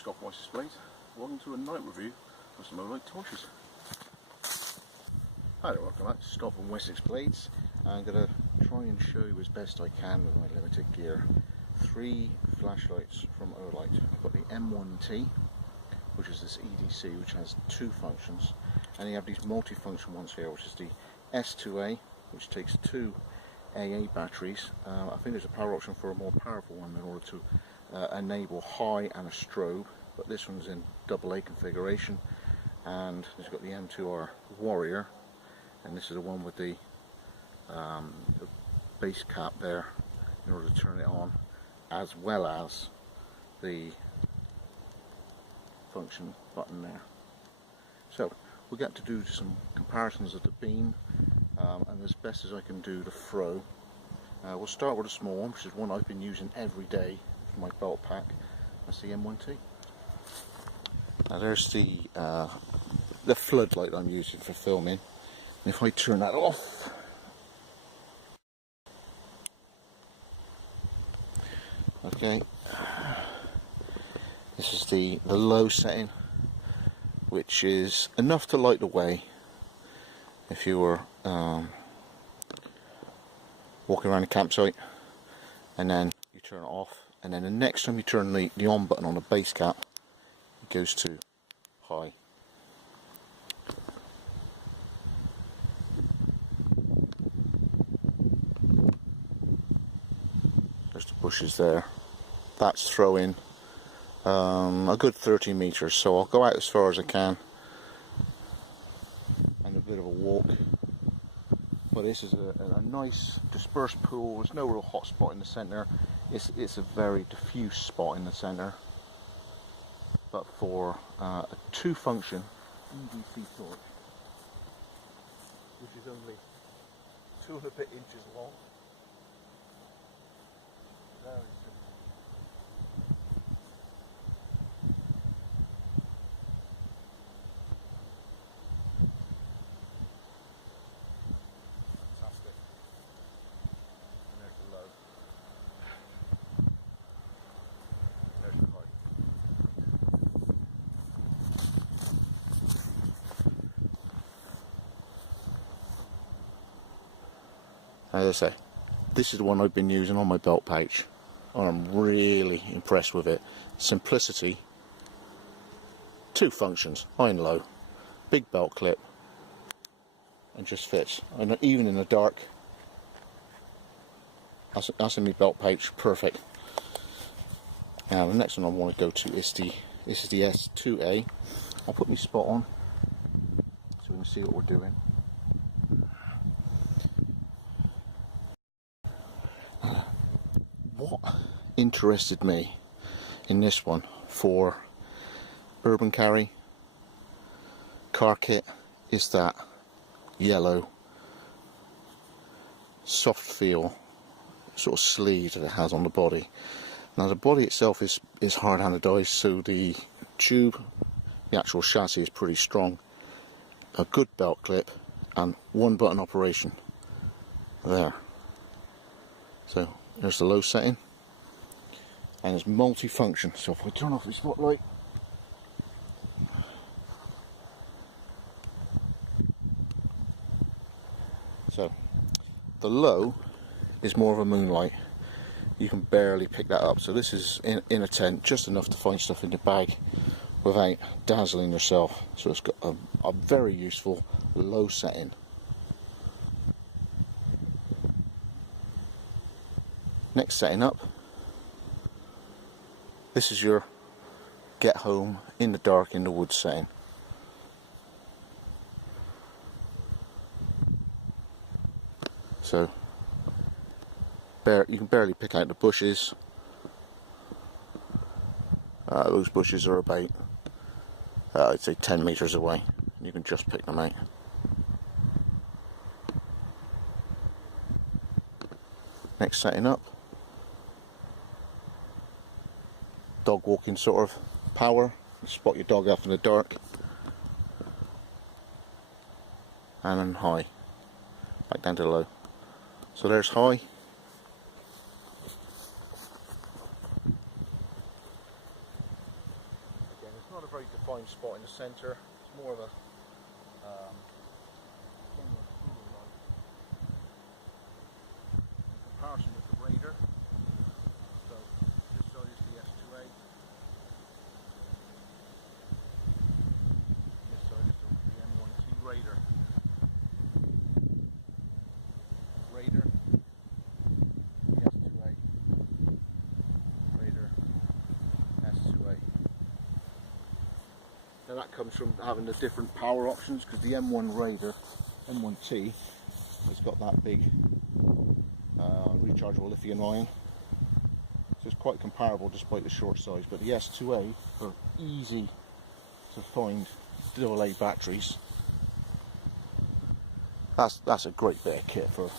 Scott from Wessex Blades. Welcome to a night review of some Olight torches. Hi there, welcome back to Scott from Wessex Blades. I'm going to try and show you as best I can with my limited gear 3 flashlights from Olight. I've got the M1T, which is this EDC, which has 2 functions, and you have these multi-function ones here, which is the S2A, which takes 2 AA batteries. I think there's a power option for a more powerful one in order to enable high and a strobe, but this one's in AA configuration, and it's got the M2R Warrior, and this is the one with the base cap there in order to turn it on, as well as the function button there. So we'll get to do some comparisons of the beam, and as best as I can do the throw. We'll start with a small one, which is one I've been using every day for my belt pack. That's the M1T. Now there's the floodlight I'm using for filming. And if I turn that off, okay, this is the low setting, which is enough to light the way if you were walking around a campsite, and then you turn it off, and then the next time you turn the on button on the base cap, it goes to high. There's the bushes there. That's throwing a good 30 meters, so I'll go out as far as I can and a bit of a walk. But this is a nice dispersed pool. There's no real hot spot in the centre. It's a very diffuse spot in the centre. But for a 2-function EDC torch, which is only 2 and a bit inches long, very simple. Fantastic. And there's the low. There's the high. As I say, this is the one I've been using on my belt pouch, and I'm really impressed with it. Simplicity, 2 functions, high and low, big belt clip, and just fits. And even in the dark, that's in my belt pouch, perfect. Now the next one I want to go to is the S2A. I'll put my spot on so we can see what we're doing. What interested me in this one for urban carry, car kit, is that yellow soft feel sort of sleeve that it has on the body. Now the body itself is hard anodized, so the tube, the actual chassis, is pretty strong. A good belt clip and 1 button operation there. So there's the low setting, and it's multi-function. So if I turn off the spotlight, so the low is more of a moonlight. You can barely pick that up. So this is in a tent, just enough to find stuff in your bag without dazzling yourself. So it's got a very useful low setting. Next setting up, this is your get home in the dark in the woods setting. So you can barely pick out the bushes. Those bushes are about I'd say 10 meters away. You can just pick them out. Next setting up, dog walking sort of power. Spot your dog out in the dark. And then high, back down to low. So there's high. spot in the centre. It's more of a in comparison with the Raider. So this side is the S2A. This side is the M1T Raider. Raider, the S2A. Raider, S2A. Now that comes from having the different power options, because the M1 Raider, M1T, has got that big rechargeable lithium ion. So it's quite comparable despite the short size, but the S2A are easy to find AA batteries. That's a great bit of kit for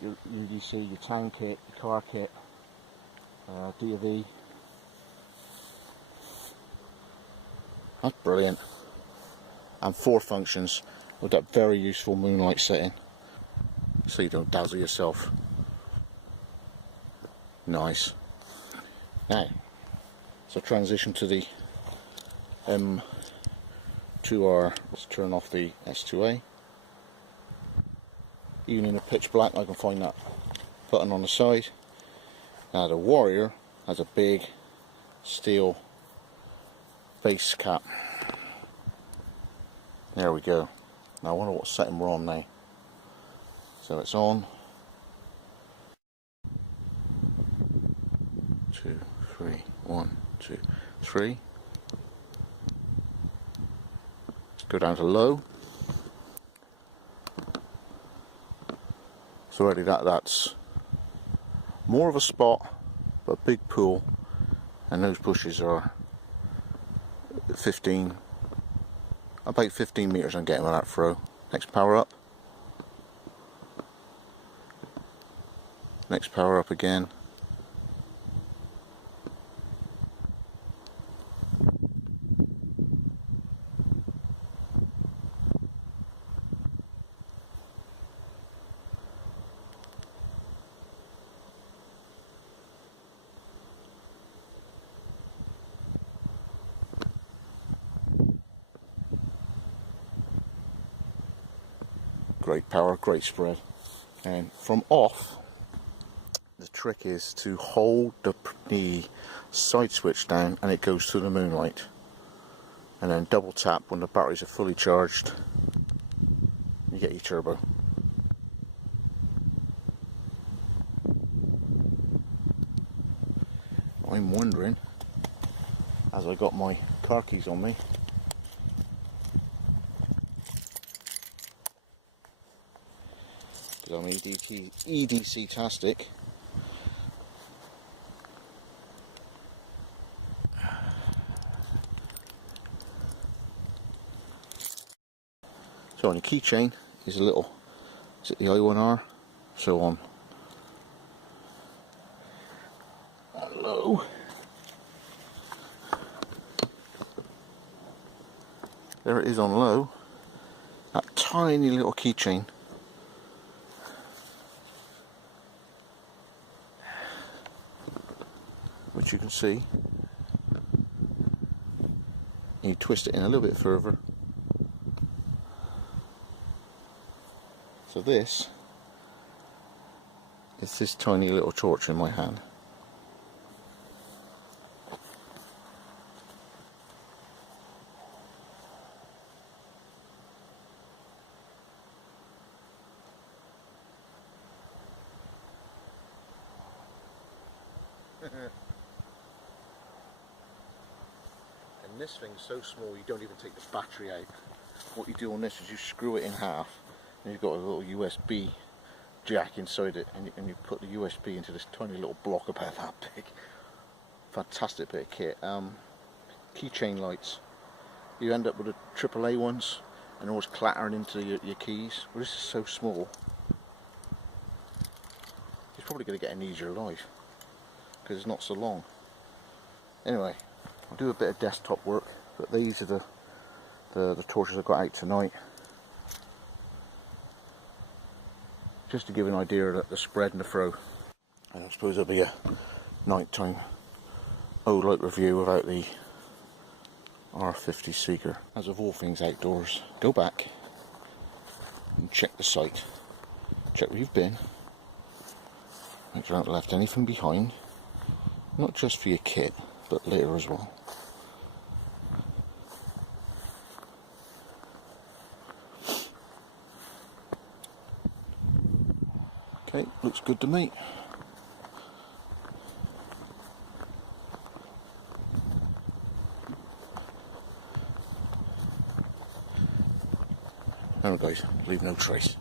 your UDC, your town kit, your car kit, D&V. That's brilliant. And 4 functions with that very useful moonlight setting, so you don't dazzle yourself. Nice. Now, so transition to the M2R. Let's turn off the S2A. Even in a pitch black, I can find that button on the side. Now the Warrior has a big steel base cap. There we go. Now I wonder what setting we're on now. So it's on. 2, 3, 1, 2, 3. Let's go down to low. So already that's more of a spot, but a big pool, and those bushes are about 15 meters I'm getting with that throw. Next power up. Next power up again. Great power, great spread. And from off, the trick is to hold the side switch down and it goes through the moonlight. And then double tap when the batteries are fully charged. You get your turbo. I'm wondering, as I got my car keys on me, I'm EDC-tastic. So on your keychain is a little, is it the I1R? So on low, there it is on low, that tiny little keychain. Which you can see. You twist it in a little bit further. So this is this tiny little torch in my hand. And this thing's so small you don't even take the battery out. What you do on this is you screw it in half and you've got a little USB jack inside it, and you put the USB into this tiny little block about that big. Fantastic bit of kit. Keychain lights. You end up with the AAA ones and always clattering into your keys. Well, this is so small. It's probably going to get an easier life because it's not so long. Anyway, I'll do a bit of desktop work, but these are the torches I got out tonight, just to give an idea of the spread and the throw. And I suppose there'll be a nighttime Olight review without the R50 Seeker. As of all things outdoors, go back and check the site. Check where you've been. Make sure you haven't left anything behind. Not just for your kit, but later as well. Okay, looks good to me. Remember guys, leave no trace.